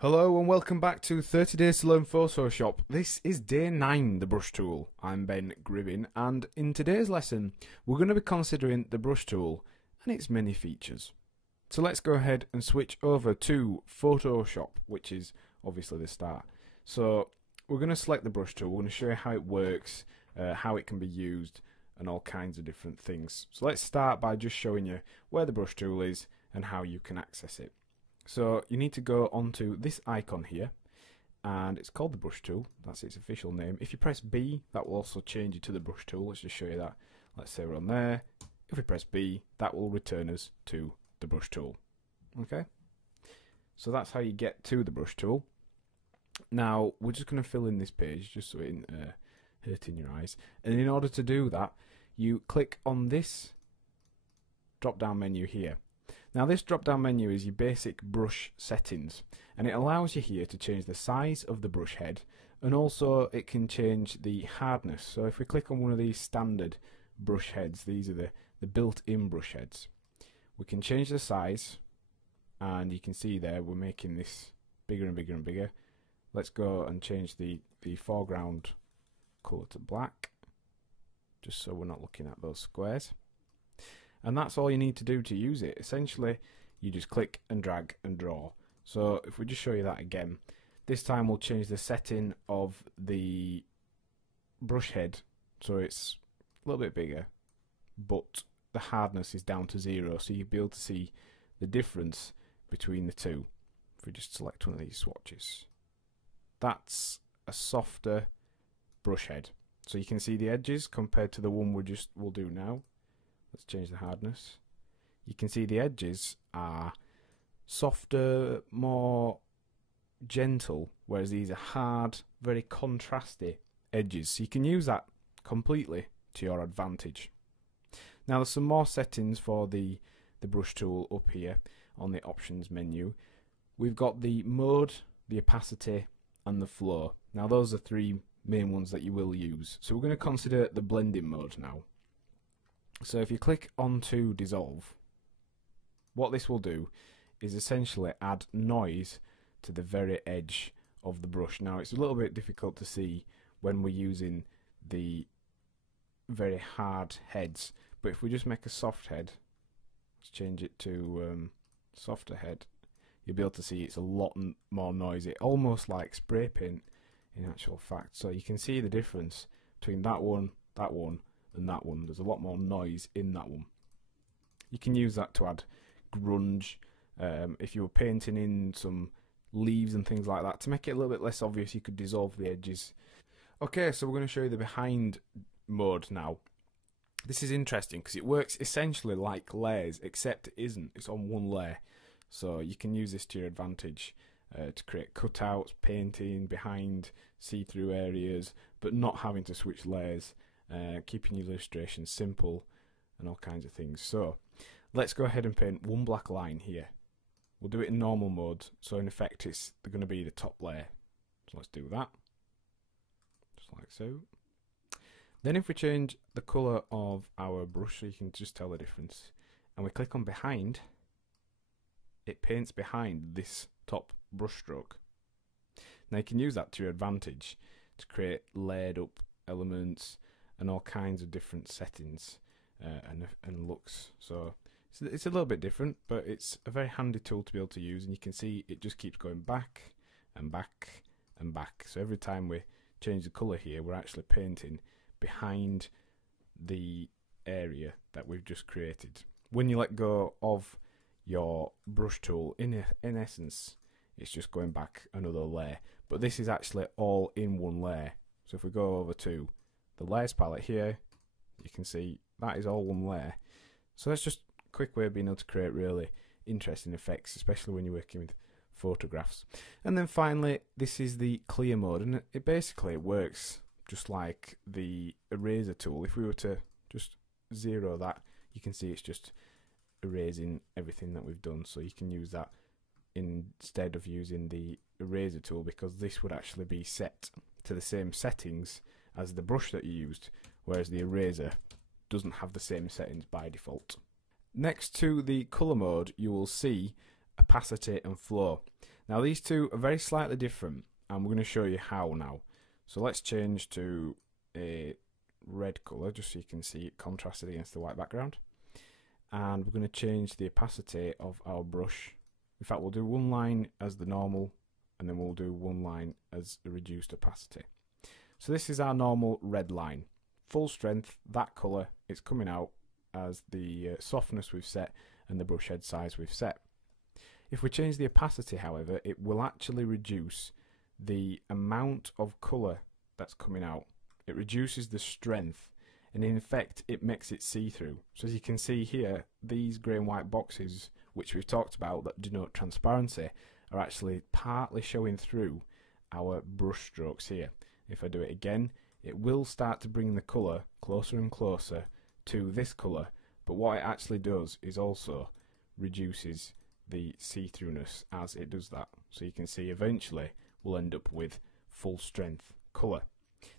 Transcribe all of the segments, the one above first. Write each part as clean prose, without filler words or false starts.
Hello and welcome back to 30 Days to Learn Photoshop. This is day 9, the brush tool. I'm Ben Gribbin, and in today's lesson we're going to be considering the brush tool and its many features. So let's go ahead and switch over to Photoshop, which is obviously the start. So we're going to select the brush tool, we're going to show you how it works, how it can be used and all kinds of different things. So let's start by just showing you where the brush tool is and how you can access it. So you need to go onto this icon here, and it's called the brush tool. That's its official name. If you press B, that will also change you to the brush tool. Let's just show you that. Let's say we're on there. If we press B, that will return us to the brush tool. Okay, so that's how you get to the brush tool. Now we're just going to fill in this page just so it isn't hurting your eyes, and in order to do that you click on this drop down menu here. Now this drop down menu is your basic brush settings, and it allows you here to change the size of the brush head, and also it can change the hardness. So if we click on one of these standard brush heads, these are the built-in brush heads, we can change the size, and you can see there we're making this bigger and bigger and bigger. Let's go and change the foreground colour to black, just so we're not looking at those squares. And that's all you need to do to use it. Essentially, you just click and drag and draw. So if we just show you that again, this time we'll change the setting of the brush head so it's a little bit bigger, but the hardness is down to 0, so you'll be able to see the difference between the two. If we just select one of these swatches, that's a softer brush head. So you can see the edges compared to the one we'll do now. Let's change the hardness. You can see the edges are softer, more gentle, whereas these are hard, very contrasty edges. So you can use that completely to your advantage. Now there's some more settings for the brush tool up here on the options menu. We've got the mode, the opacity and the flow. Now those are three main ones that you will use. So we're going to consider the blending mode now. So if you click onto dissolve, what this will do is essentially add noise to the very edge of the brush. Now it's a little bit difficult to see when we're using the very hard heads, but if we just make a soft head, let's change it to softer head, you'll be able to see it's a lot more noisy, almost like spray paint in actual fact. So you can see the difference between that one, and that one. There's a lot more noise in that one. You can use that to add grunge, if you were painting in some leaves and things like that. To make it a little bit less obvious, you could dissolve the edges. Okay, so we're going to show you the behind mode now. This is interesting because it works essentially like layers, except it isn't. It's on one layer. So you can use this to your advantage to create cutouts, painting behind see-through areas, but not having to switch layers. Keeping your illustrations simple and all kinds of things. So let's go ahead and paint one black line here. We'll do it in normal mode, so in effect it's going to be the top layer. So let's do that, just like so. Then if we change the colour of our brush so you can just tell the difference, and we click on behind, it paints behind this top brush stroke. Now you can use that to your advantage to create layered up elements and all kinds of different settings and looks. So it's a little bit different, but it's a very handy tool to be able to use, and you can see it just keeps going back and back and back. So every time we change the colour here, we're actually painting behind the area that we've just created. When you let go of your brush tool, in essence it's just going back another layer, but this is actually all in one layer. So if we go over to the layers palette here, you can see that is all one layer. So that's just a quick way of being able to create really interesting effects, especially when you're working with photographs. And then finally, this is the clear mode, and it basically works just like the eraser tool. If we were to just zero that, you can see it's just erasing everything that we've done. So you can use that instead of using the eraser tool, because this would actually be set to the same settings as the brush that you used, whereas the eraser doesn't have the same settings by default. Next to the colour mode, you will see opacity and flow. Now these two are very slightly different, and we're going to show you how now. So let's change to a red colour just so you can see it contrasted against the white background. And we're going to change the opacity of our brush. In fact, we'll do one line as the normal, and then we'll do one line as a reduced opacity. So this is our normal red line. Full strength, that colour, it's coming out as the softness we've set and the brush head size we've set. If we change the opacity, however, it will actually reduce the amount of colour that's coming out. It reduces the strength, and in effect it makes it see-through. So as you can see here, these grey and white boxes which we've talked about that denote transparency are actually partly showing through our brush strokes here. If I do it again, it will start to bring the colour closer and closer to this colour, but what it actually does is also reduces the see-throughness as it does that. So you can see eventually we'll end up with full strength colour.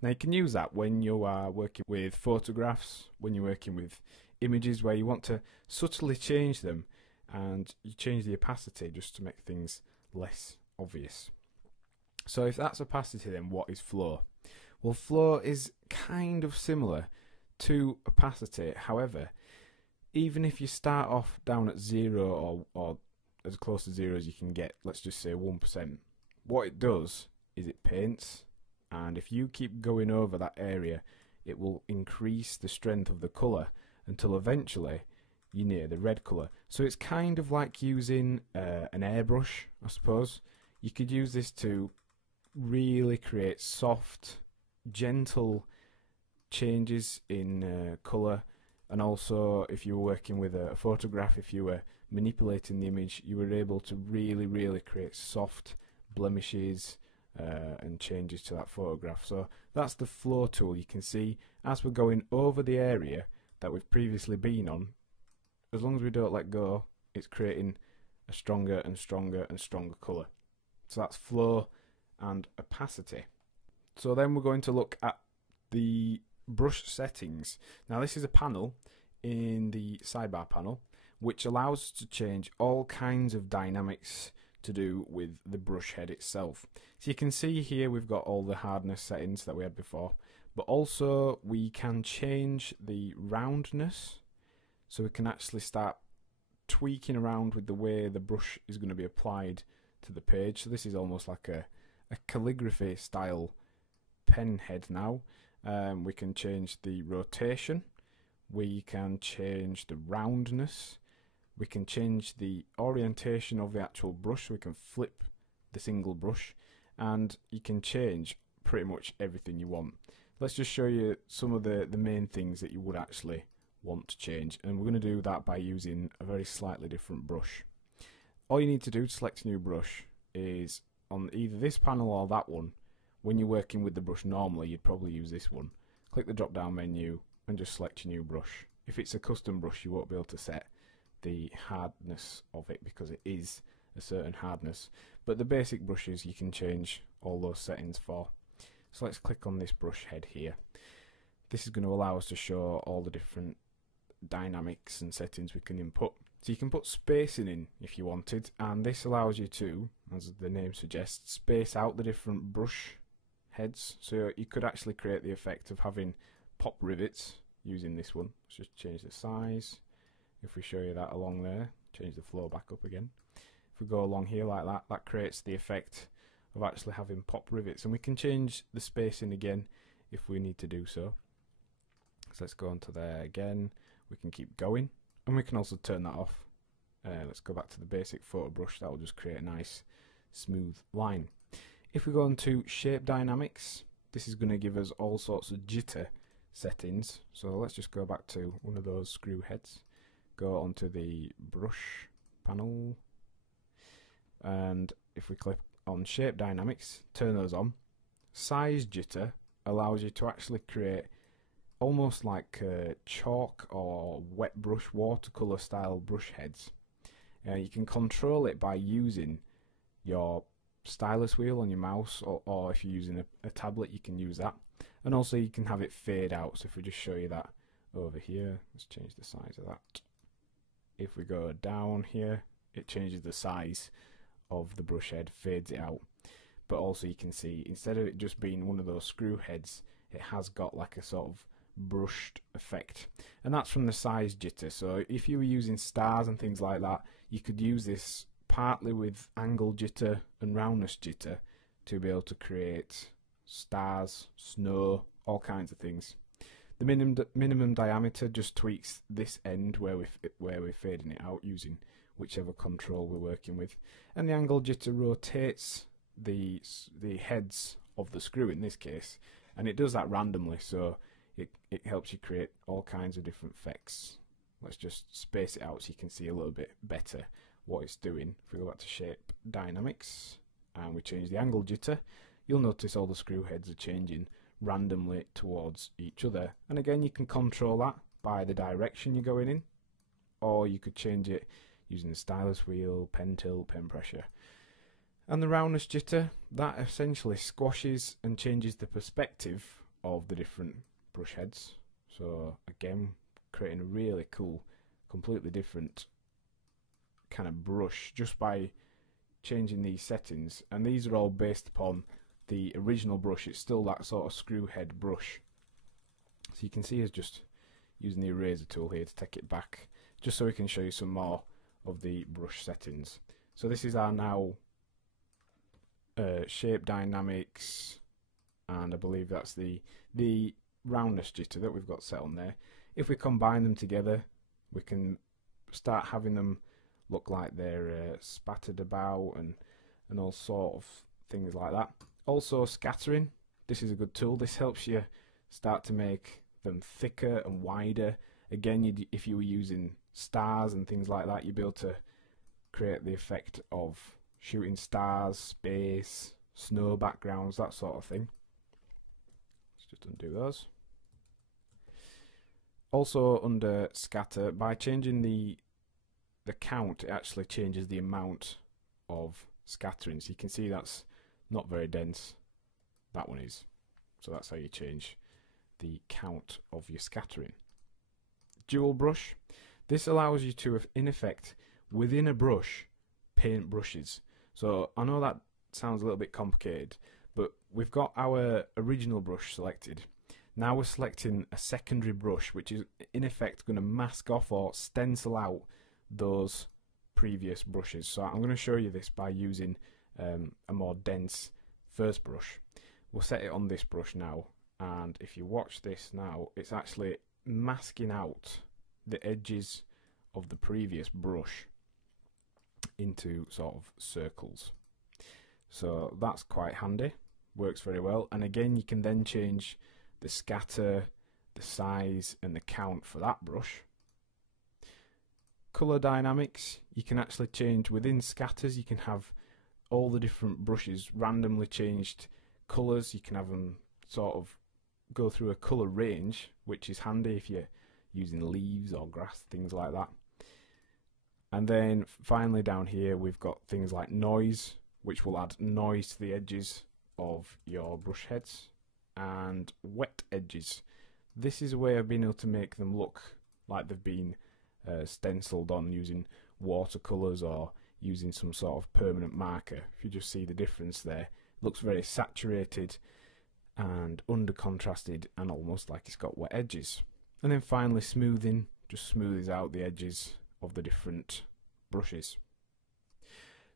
Now you can use that when you are working with photographs, when you're working with images where you want to subtly change them, and you change the opacity just to make things less obvious. So if that's opacity, then what is flow? Well, flow is kind of similar to opacity. However, even if you start off down at 0 or as close to 0 as you can get, let's just say 1%, what it does is it paints, and if you keep going over that area, it will increase the strength of the colour until eventually you're near the red colour. So it's kind of like using an airbrush, I suppose. You could use this to really create soft, gentle changes in colour, and also if you were working with a photograph, if you were manipulating the image, you were able to really create soft blemishes and changes to that photograph. So that's the flow tool. You can see as we're going over the area that we've previously been on, as long as we don't let go, it's creating a stronger and stronger and stronger colour. So that's flow and opacity. So then we're going to look at the brush settings. Now this is a panel in the sidebar panel which allows us to change all kinds of dynamics to do with the brush head itself. So you can see here we've got all the hardness settings that we had before, but also we can change the roundness, so we can actually start tweaking around with the way the brush is going to be applied to the page. So this is almost like a calligraphy style pen head now. We can change the rotation, we can change the roundness, we can change the orientation of the actual brush, so we can flip the single brush, and you can change pretty much everything you want. Let's just show you some of the main things that you would actually want to change, and we're going to do that by using a very slightly different brush. All you need to do to select a new brush is on either this panel or that one. When you're working with the brush normally, you'd probably use this one. Click the drop down menu and just select your new brush. If it's a custom brush, you won't be able to set the hardness of it because it is a certain hardness, but the basic brushes you can change all those settings for. So let's click on this brush head here. This is going to allow us to show all the different dynamics and settings we can input. So you can put spacing in if you wanted, and this allows you to, as the name suggests, space out the different brush heads. So you could actually create the effect of having pop rivets using this one. Let's just change the size. If we show you that along there, change the flow back up again. If we go along here like that, that creates the effect of actually having pop rivets, and we can change the spacing again if we need to do so. So let's go onto there again. We can keep going, and we can also turn that off. Let's go back to the basic photo brush. That will just create a nice smooth line. If we go into shape dynamics, this is going to give us all sorts of jitter settings. So let's just go back to one of those screw heads, go onto the brush panel, and if we click on shape dynamics, turn those on. Size jitter allows you to actually create almost like chalk or wet brush watercolor style brush heads. You can control it by using your stylus wheel on your mouse, or if you're using a tablet, you can use that. And also you can have it fade out. So if we just show you that over here, let's change the size of that. If we go down here, it changes the size of the brush head fades it out. But also you can see, instead of it just being one of those screw heads, it has got like a sort of brushed effect. And that's from the size jitter. So if you were using stars and things like that, you could use this partly with angle jitter and roundness jitter to be able to create stars, snow, all kinds of things. The minimum diameter just tweaks this end where we're fading it out using whichever control we're working with, and the angle jitter rotates the heads of the screw in this case, and it does that randomly, so it helps you create all kinds of different effects. Let's just space it out so you can see a little bit better what it's doing. If we go back to shape dynamics and we change the angle jitter, you'll notice all the screw heads are changing randomly towards each other. And again, you can control that by the direction you're going in, or you could change it using the stylus wheel, pen tilt, pen pressure. And the roundness jitter, that essentially squashes and changes the perspective of the different brush heads. So again, creating a really cool, completely different kind of brush just by changing these settings. And these are all based upon the original brush. It's still that sort of screw head brush. So you can see us just using the eraser tool here to take it back, just so we can show you some more of the brush settings. So this is our now shape dynamics, and I believe that's the roundness jitter that we've got set on there. If we combine them together, we can start having them look like they're spattered about and all sort of things like that. Also scattering, this is a good tool. This helps you start to make them thicker and wider. Again, if you were using stars and things like that, you'd be able to create the effect of shooting stars, space, snow backgrounds, that sort of thing. Let's just undo those. Also under scatter, by changing the count, it actually changes the amount of scattering. So you can see that's not very dense. That one is. So that's how you change the count of your scattering. Dual brush. This allows you to, in effect, within a brush, paint brushes. So I know that sounds a little bit complicated, but we've got our original brush selected. Now we're selecting a secondary brush, which is in effect going to mask off or stencil out those previous brushes. So I'm going to show you this by using a more dense first brush. We'll set it on this brush now, and if you watch this now, it's actually masking out the edges of the previous brush into sort of circles. So that's quite handy, works very well. And again, you can then change the scatter, the size and the count for that brush. Color dynamics, you can actually change within scatters. You can have all the different brushes randomly changed colors. You can have them sort of go through a color range, which is handy if you're using leaves or grass, things like that. And then finally down here we've got things like noise, which will add noise to the edges of your brush heads, and wet edges. This is a way of being able to make them look like they've been stenciled on using watercolors or using some sort of permanent marker. If you just see the difference there, it looks very saturated and under contrasted and almost like it's got wet edges. And then finally smoothing, just smooths out the edges of the different brushes.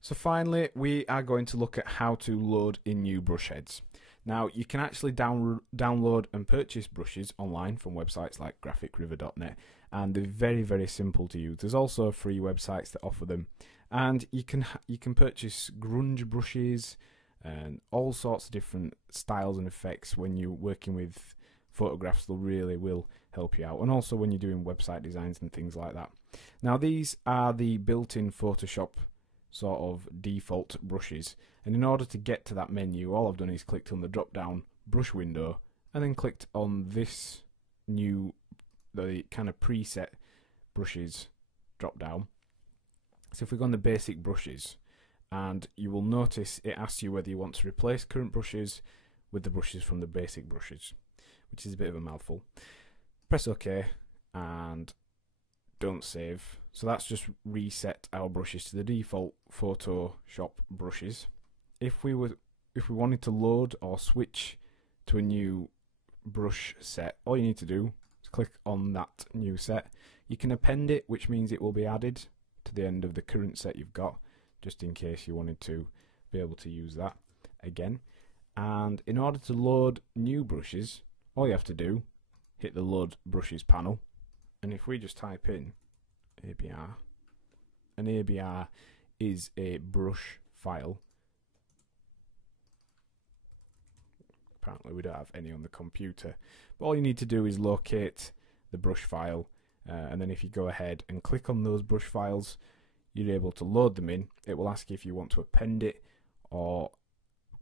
So finally we are going to look at how to load in new brush heads. Now you can actually download and purchase brushes online from websites like graphicriver.net, and they're very, very simple to use. There's also free websites that offer them, and you can purchase grunge brushes and all sorts of different styles and effects. When you're working with photographs, they really will help you out, and also when you're doing website designs and things like that. Now these are the built-in Photoshop sort of default brushes, and in order to get to that menu, all I've done is clicked on the drop down brush window and then clicked on this new, the kind of preset brushes drop down. So if we go on the basic brushes, and you will notice it asks you whether you want to replace current brushes with the brushes from the basic brushes, which is a bit of a mouthful. Press OK, and don't save. So that's just reset our brushes to the default Photoshop brushes. If we wanted to load or switch to a new brush set, all you need to do is click on that new set. You can append it, which means it will be added to the end of the current set you've got, just in case you wanted to be able to use that again. And in order to load new brushes, all you have to do, hit the load brushes panel, and if we just type in ABR, and ABR is a brush file. Apparently we don't have any on the computer, but all you need to do is locate the brush file, and then if you go ahead and click on those brush files, you're able to load them in. It will ask you if you want to append it or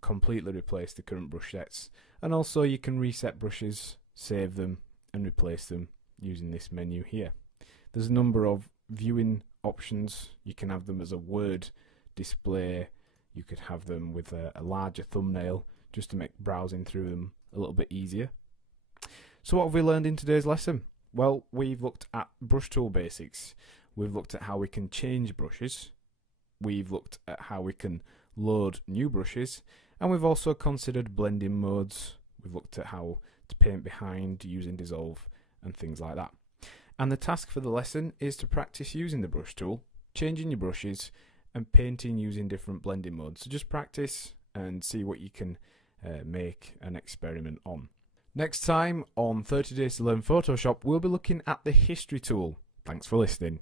completely replace the current brush sets, and also you can reset brushes, save them and replace them using this menu here. There's a number of viewing options. You can have them as a word display, you could have them with a larger thumbnail just to make browsing through them a little bit easier. So what have we learned in today's lesson? Well, we've looked at brush tool basics, we've looked at how we can change brushes, we've looked at how we can load new brushes, and we've also considered blending modes. We've looked at how to paint behind using dissolve and things like that. And the task for the lesson is to practice using the brush tool, changing your brushes and painting using different blending modes. So just practice and see what you can make an experiment on. Next time on 30 Days to Learn Photoshop, we'll be looking at the history tool. Thanks for listening.